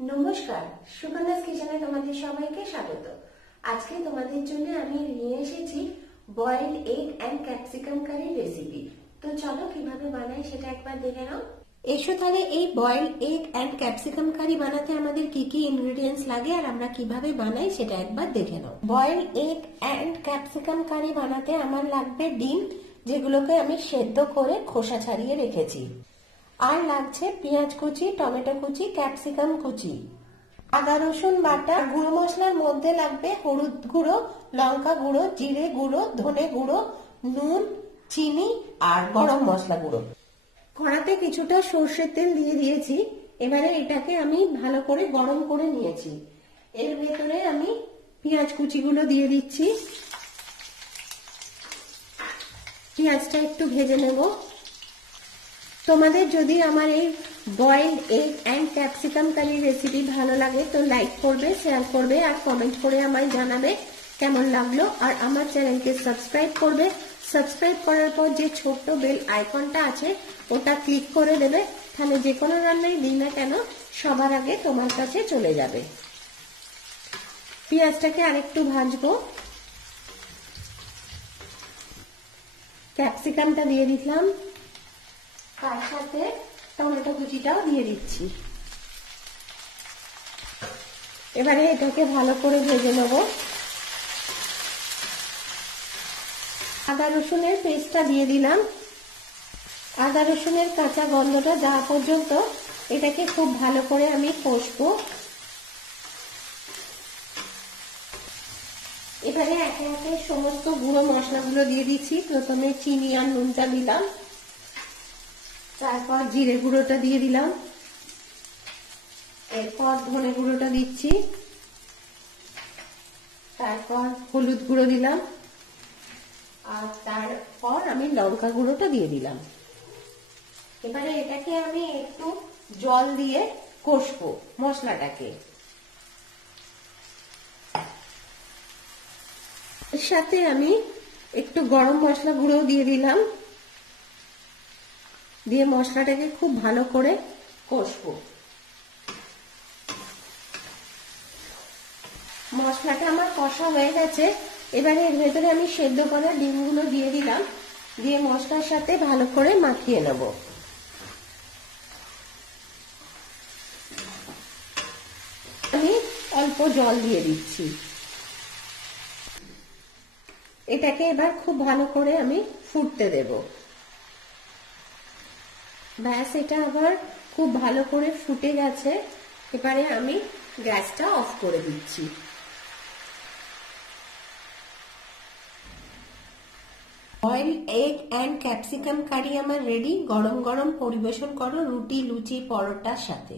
নমস্কার, সুকন্যাস কিচেনে তোমাদের সবাইকে স্বাগত। আজকে তোমাদের জন্য আমি নিয়ে এসেছি boiled egg and capsicum curry recipe. তো চলো কিভাবে বানাই সেটা একবার দেখে নাও। এসো তাহলে এই বয়েলড এগ এন্ড ক্যাপসিকাম কারি বানাতে আমাদের কি কি ইনগ্রেডিয়েন্টস লাগে আর আমরা কিভাবে বানাই সেটা একবার দেখে নাও। বয়েলড এগ এন্ড ক্যাপসিকাম কারি বানাতে আমার লাগবে ডিম, যেগুলোকে আমি সেদ্ধ করে খোসা ছাড়িয়ে রেখেছি। আর লাগছে পেঁয়াজ কুচি, টমেটো কুচি, ক্যাপসিকাম কুচি, আদা রসুন বাটা। গুঁড়ো মশলার মধ্যে লাগবে হলুদ গুঁড়ো, লঙ্কা গুঁড়ো, জিরে গুঁড়ো, ধনে গুঁড়ো, নুন, চিনি আর গরম মশলা গুঁড়ো। কড়াতে কিছুটা সর্ষের তেল দিয়ে দিয়েছি। এবারে এটাকে আমি ভালো করে গরম করে নিয়েছি। এর ভেতরে আমি পেঁয়াজ কুচিগুলো দিয়ে দিচ্ছি। পেঁয়াজটা একটু ভেজে নেব। তোমাদের যদি আমার এই boiled egg and capsicum curry recipe ভালো লাগে তো লাইক করবে, শেয়ার করবে আর কমেন্ট করে আমায় জানাবে কেমন লাগলো। আর আমার চ্যানেলকে সাবস্ক্রাইব করবে। সাবস্ক্রাইব করার পর যে ছোট্ট বেল আইকনটা আছে ওটা ক্লিক করে দেবে, তাহলে যে কোনো রান্নাই দিই না কেন সবার আগে তোমার কাছে চলে যাবে। পেঁয়াজটাকে আরেকটু ভাজবো। ক্যাপসিকামটা দিয়ে দিলাম, তার সাথে টমেটো কুচিটাও দিয়ে দিচ্ছি। এবারে এটাকে ভালো করে ভেজে নেব। আদা রসুনের পেস্টটা দিয়ে দিলাম। আদা রসুনের কাঁচা গন্ধটা যাওয়া পর্যন্ত এটাকে খুব ভালো করে আমি কষবো। এবারে একে একে সমস্ত গুঁড়ো মশলাগুলো দিয়ে দিচ্ছি। প্রথমে চিনি আর নুনটা দিলাম, তারপর জিরে গুঁড়োটা দিয়ে দিলাম, এরপর ধনে গুঁড়োটা দিচ্ছি, তারপর হলুদ গুঁড়ো দিলাম আর তারপর আমি লঙ্কা গুঁড়োটা দিয়ে দিলাম। এবারে এটাকে আমি একটু জল দিয়ে কষবো মশলাটাকে। এর সাথে আমি একটু গরম মশলা গুঁড়ো দিয়ে দিলাম, দিয়ে মশলাটাকে খুব ভালো করে কষবো। মশলাটা আমার কষা হয়ে গেছে। এবারে এর ভেতরে আমি সেদ্ধ করা ডিমগুলো দিয়ে দিলাম, দিয়ে মশলার সাথে ভালো করে মাখিয়ে নেব। আমি অল্প জল দিয়ে দিচ্ছি। এটাকে এবার খুব ভালো করে আমি ফুটতে দেব। ব্যাস, এটা আবার খুব ভালো করে ফুটে গেছে। এবারে আমি গ্যাসটা অফ করে দিচ্ছি। বয়েলড এগ এন্ড ক্যাপসিকাম কারি আমার রেডি। গরম গরম পরিবেশন করো রুটি, লুচি, পরোটার সাথে।